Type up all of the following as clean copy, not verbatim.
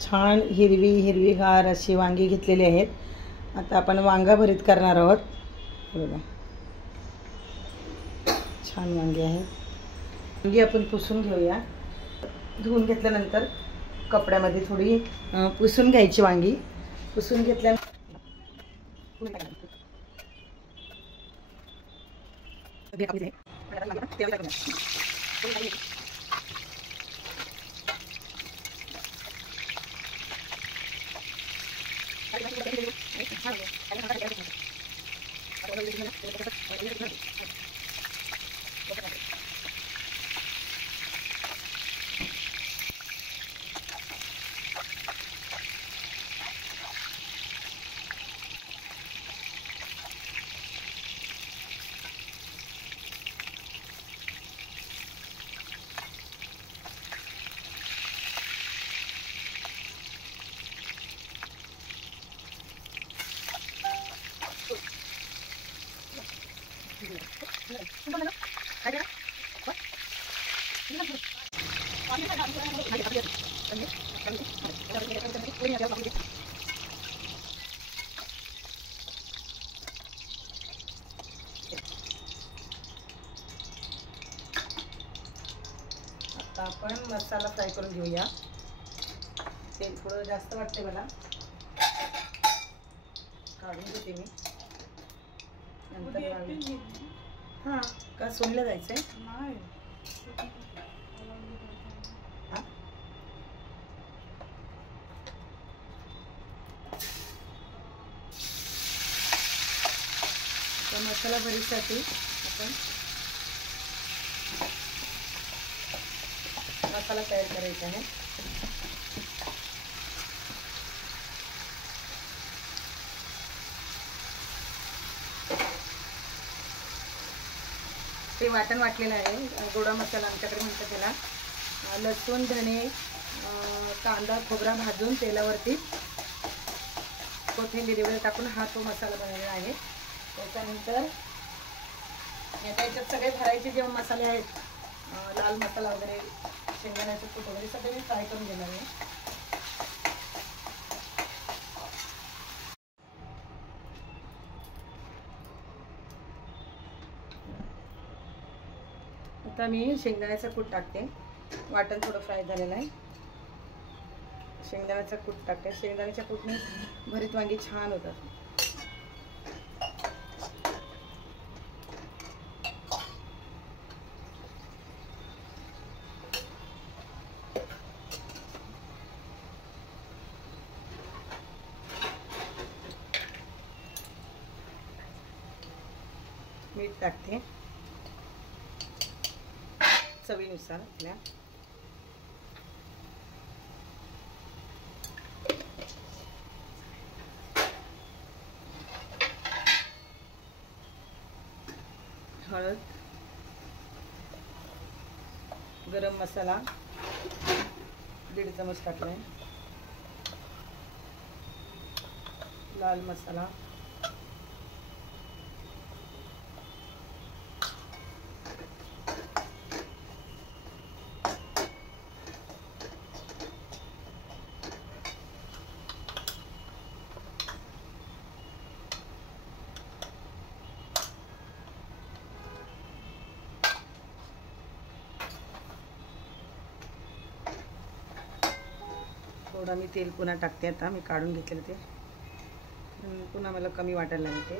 छान हिरवीगार अशी वांगी घेतलेली आहेत। आता आपण वांगा भरीत करणार आहोत। हे बघा, छान वांगी आहेत। वांगी आपण पुसून घेऊया। धुवून घेतल्यानंतर कपड्यामध्ये थोडी पुसून घ्यायची वांगी। पुसून घेतल्यानंतर आता आपण मसाला फ्राय करून घेऊया। तेल थोडं जास्त वाटते मला, काढून घेते मी नंतर। हां, का सोनला जायचंय? नाही, मसाला भरीसाठी आपण मसाला तयार करायचा आहे। ते वाटण वाटलेलं आहे, गोडा मसाला आमच्याकडे म्हणतात त्याला। लसूण, धणे, कांदा, खोबरा भाजून तेलावरती कोथिंबीर वगैरे टाकून हा तो मसाला बनवलेला आहे। त्याच्यानंतर याच्यात सगळे भरायचे जे मसाले आहेत, लाल मसाला वगैरे, शेंगदाण्याचं कूट वगैरे सगळे मी फ्राय करून घेणार आहे। आता मी शेंगदाण्याचं कूट टाकते। वाटण थोडं फ्राय झालेलं आहे, शेंगदाण्याचं कूट टाकते। शेंगदाण्याच्या कूटने भरीत वांगी छान होतात। मीठ टाकते चवीनुसार आपल्या। हळद, गरम मसाला 1.5 चमच टाकलाय, लाल मसाला, थोडा मी तेल पुन्हा टाकते। आता मी काढून घेतलेलं ते पुन्हा मला कमी वाटायला लागते।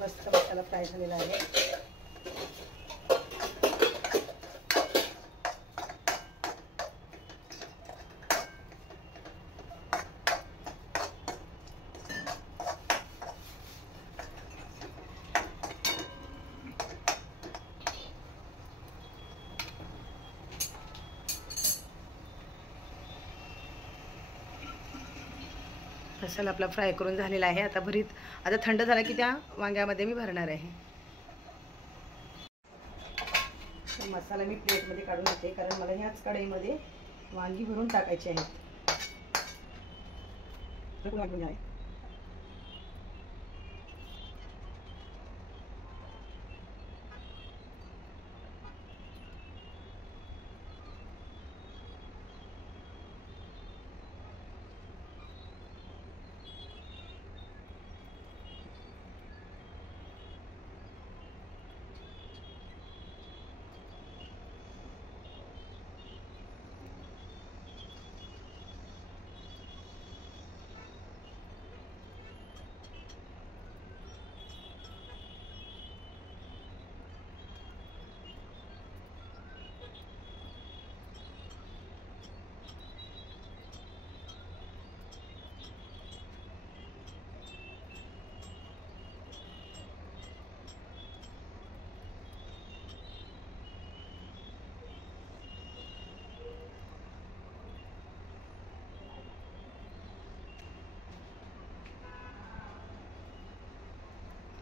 मस्त मसाला फ्राय झालेला आहे. मसाला आपला फ्राय करून झालेला आहे. आता आता थंड झाला की त्या वांग्यामध्ये मी भरणार आहे. मसाला मी प्लेटमध्ये काढून घेते, कारण मला ह्याच कढईमध्ये वांगी भरून टाकायची आहेत.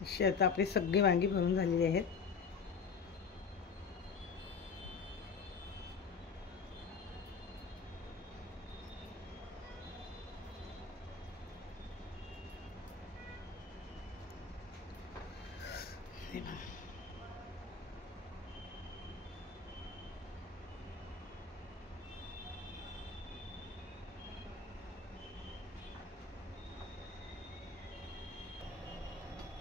अशी आता आपली सगळी वांगी भरून झालेली आहेत.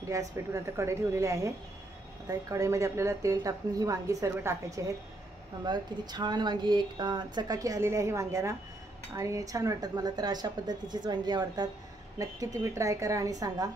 गॅस पेटून आता कढई ठेवलेली आहे. आता एक कढईमध्ये आपल्याला तेल टाकून ही वांगी सर्व टाकायची आहेत. बघा किती छान वांगी, एक चकाकी आलेली आहे वांग्याला आणि छान वाटतात. मला तर अशा पद्धतीचीच वांगी आवडतात. नक्की तुम्ही ट्राय करा आणि सांगा.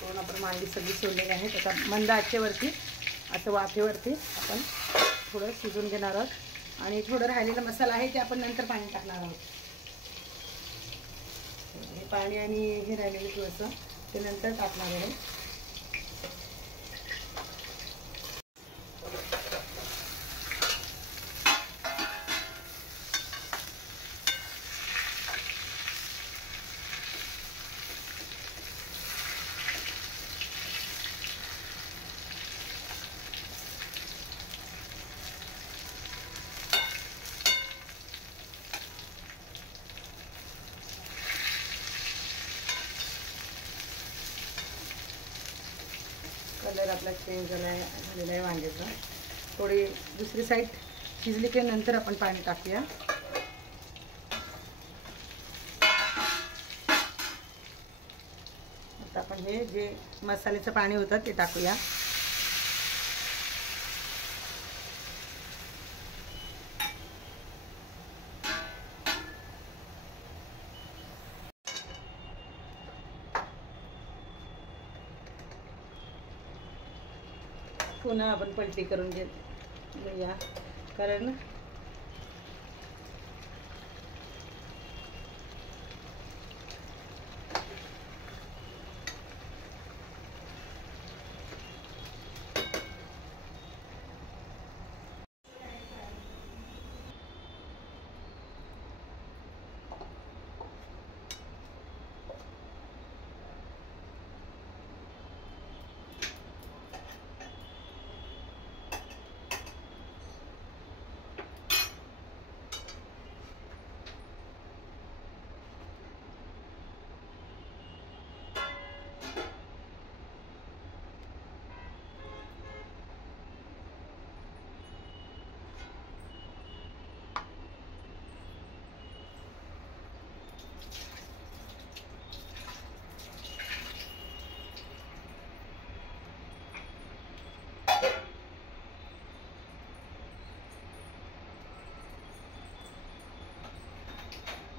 करून आपण वांगी सगळी सोडलेली आहेत. आता मंद आचेवरती असं वाफेवरती आपण थोडं शिजून घेणार आहोत आणि थोडं राहिलेला मसाला आहे ते आपण नंतर पाणी टाकणार आहोत. हे पाणी आणि हे राहिलेलं थोडंसं ते नंतर टाकणार आहे. कलर आपला चेंज झालेला आहे वांग्याचा. थोडी दुसरी साईड शिजली की नंतर आपण पाणी टाकूया. आता आपण हे जे मसाल्याचं पाणी होतं ते टाकूया. पुन्हा आपण पलटी करून घेऊया, कारण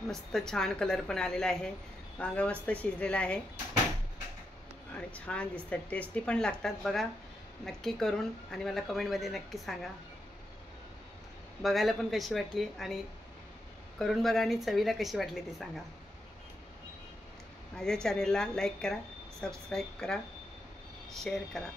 मस्त छान कलर पण आलेला आहे. वांगं मस्त शिजलेलं आहे आणि छान दिसतात, टेस्टी पण लागतात. बघा नक्की करून आणि मला कमेंटमध्ये नक्की सांगा. बघायला पण कशी वाटली आणि करून बघा आणि चवीला कशी वाटली ते सांगा. माझ्या चॅनेलला लाईक करा, सबस्क्राईब करा, शेअर करा.